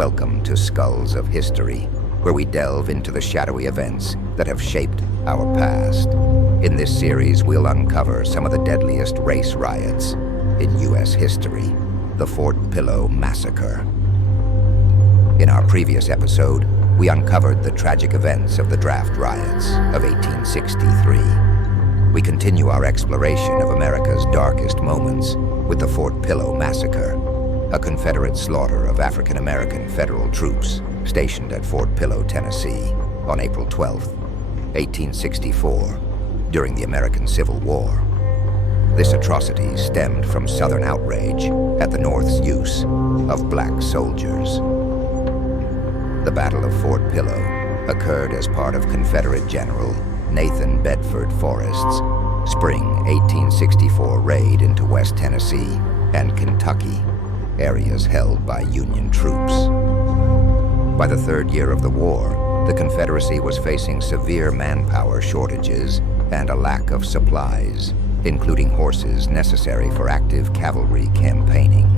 Welcome to Skulls of History, where we delve into the shadowy events that have shaped our past. In this series, we'll uncover some of the deadliest race riots in U.S. history, the Fort Pillow Massacre. In our previous episode, we uncovered the tragic events of the draft riots of 1863. We continue our exploration of America's darkest moments with the Fort Pillow Massacre, a Confederate slaughter of African American federal troops stationed at Fort Pillow, Tennessee, on April 12, 1864, during the American Civil War. This atrocity stemmed from Southern outrage at the North's use of black soldiers. The Battle of Fort Pillow occurred as part of Confederate General Nathan Bedford Forrest's spring 1864 raid into West Tennessee and Kentucky, areas held by Union troops. By the third year of the war, the Confederacy was facing severe manpower shortages and a lack of supplies, including horses necessary for active cavalry campaigning.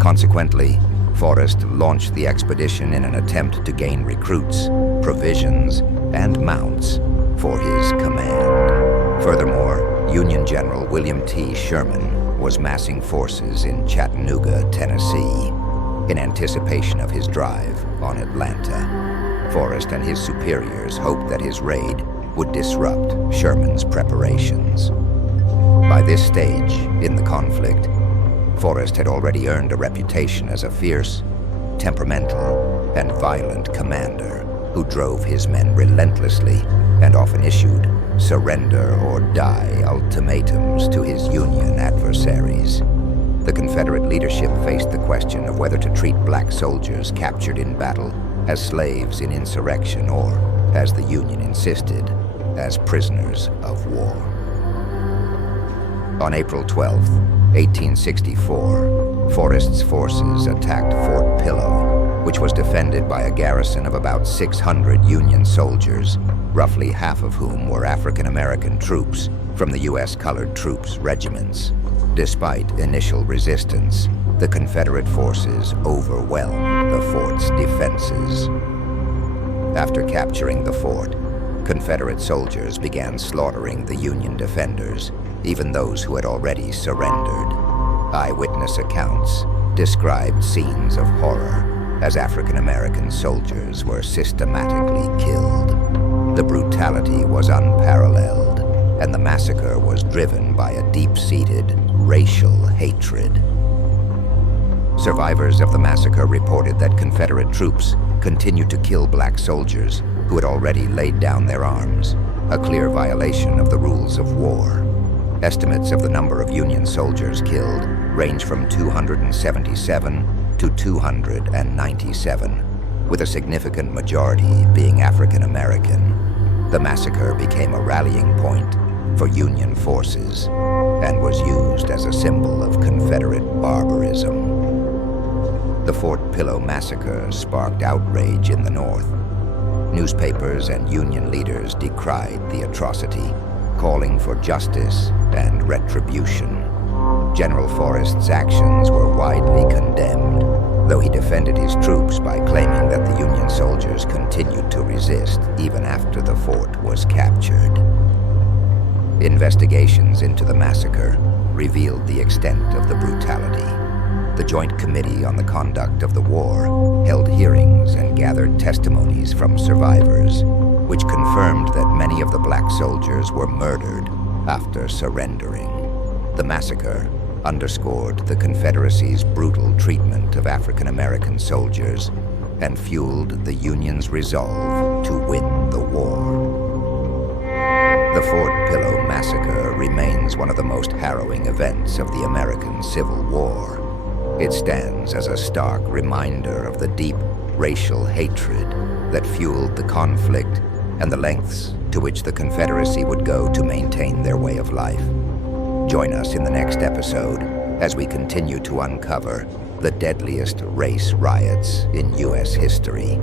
Consequently, Forrest launched the expedition in an attempt to gain recruits, provisions, and mounts for his command. Furthermore, Union General William T. Sherman was massing forces in Chattanooga, Tennessee, in anticipation of his drive on Atlanta. Forrest and his superiors hoped that his raid would disrupt Sherman's preparations. By this stage in the conflict, Forrest had already earned a reputation as a fierce, temperamental, and violent commander who drove his men relentlessly and often issued surrender or die ultimatums to his Union adversaries. The Confederate leadership faced the question of whether to treat black soldiers captured in battle as slaves in insurrection or, as the Union insisted, as prisoners of war. On April 12, 1864, Forrest's forces attacked Fort Pillow, which was defended by a garrison of about 600 Union soldiers, roughly half of whom were African American troops from the U.S. Colored Troops regiments. Despite initial resistance, the Confederate forces overwhelmed the fort's defenses. After capturing the fort, Confederate soldiers began slaughtering the Union defenders, even those who had already surrendered. Eyewitness accounts described scenes of horror as African American soldiers were systematically killed. The brutality was unparalleled, and the massacre was driven by a deep-seated racial hatred. Survivors of the massacre reported that Confederate troops continued to kill black soldiers who had already laid down their arms, a clear violation of the rules of war. Estimates of the number of Union soldiers killed range from 277 to 297, with a significant majority being African American. The massacre became a rallying point for Union forces and was used as a symbol of Confederate barbarism. The Fort Pillow Massacre sparked outrage in the North. Newspapers and Union leaders decried the atrocity, calling for justice and retribution. General Forrest's actions were widely condemned, though he defended his troops by claiming that the Union soldiers continued to resist even after the fort was captured. Investigations into the massacre revealed the extent of the brutality. The Joint Committee on the Conduct of the War held hearings and gathered testimonies from survivors, which confirmed that many of the black soldiers were murdered after surrendering. The massacre underscored the Confederacy's brutal treatment of African American soldiers and fueled the Union's resolve to win the war. The Fort Pillow Massacre remains one of the most harrowing events of the American Civil War. It stands as a stark reminder of the deep racial hatred that fueled the conflict and the lengths to which the Confederacy would go to maintain their way of life. Join us in the next episode as we continue to uncover the deadliest race riots in U.S. history.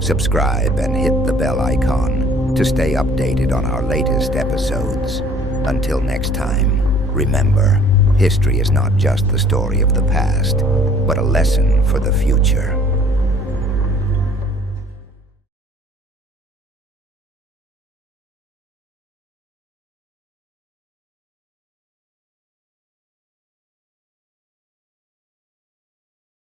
Subscribe and hit the bell icon to stay updated on our latest episodes. Until next time, remember, history is not just the story of the past, but a lesson for the future.